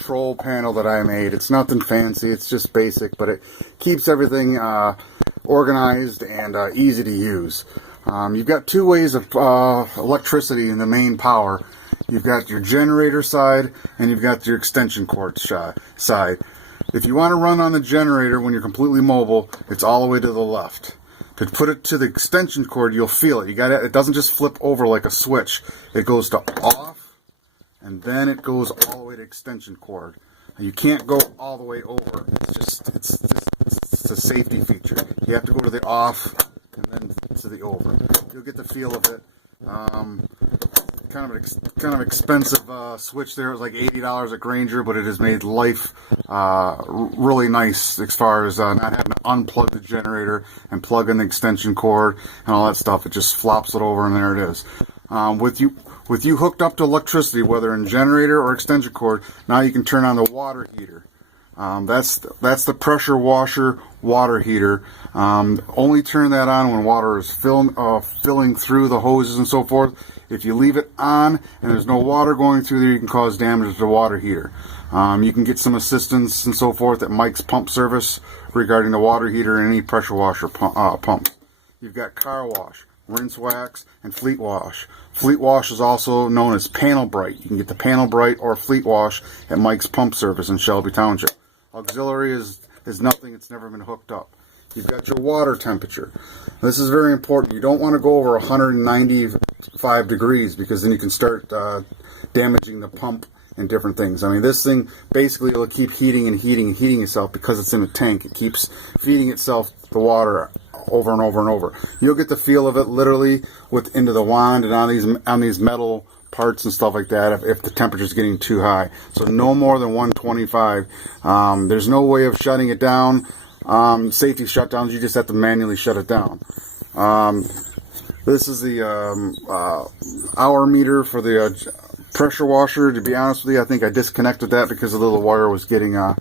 control panel that I made. It's nothing fancy, it's just basic, but it keeps everything organized and easy to use. You've got two ways of electricity in the main power. You've got your generator side and you've got your extension cord side. If you want to run on the generator when you're completely mobile, it's all the way to the left. To put it to the extension cord, you'll feel it. It doesn't just flip over like a switch. It goes to off, and then it goes all the way to extension cord. And you can't go all the way over. It's a safety feature. You have to go to the off and then to the over. You'll get the feel of it. Kind of expensive switch there. It was like $80 at Grainger, but it has made life really nice as far as not having to unplug the generator and plug in the extension cord and all that stuff. It just flops it over and there it is. With you hooked up to electricity, whether in generator or extension cord, now you can turn on the water heater. That's the pressure washer water heater. Only turn that on when water is filling through the hoses and so forth. If you leave it on and there's no water going through there, you can cause damage to the water heater. You can get some assistance and so forth at Mike's Pump Service regarding the water heater and any pressure washer pumps. You've got car wash, rinse wax, and fleet wash. Fleet wash is also known as Panel Bright. You can get the Panel Bright or Fleet Wash at Mike's Pump Service in Shelby Township. Auxiliary is nothing, it's never been hooked up. You've got your water temperature. This is very important. You don't want to go over 195 degrees because then you can start damaging the pump and different things. I mean, this thing basically will keep heating and heating and heating itself because it's in a tank. It keeps feeding itself the water over and over and over. You'll get the feel of it literally into the wand and on these metal parts and stuff like that if the temperature is getting too high. So no more than 125. There's no way of shutting it down. Safety shutdowns, you just have to manually shut it down. This is the hour meter for the pressure washer. To be honest with you, I think I disconnected that because the little wire was getting caught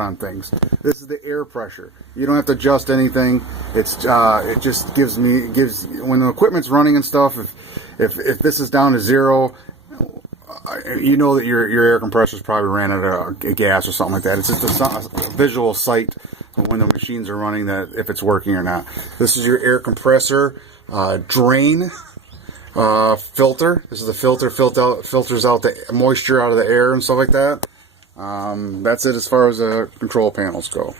on things. This is the air pressure. You don't have to adjust anything. It just gives when the equipment's running and stuff. If this is down to zero, you know that your air compressor's probably ran out of gas or something like that. It's just a visual sight when the machines are running that if it's working or not. This is your air compressor drain filter. This is the filters out the moisture out of the air and stuff like that. That's it as far as the control panels go.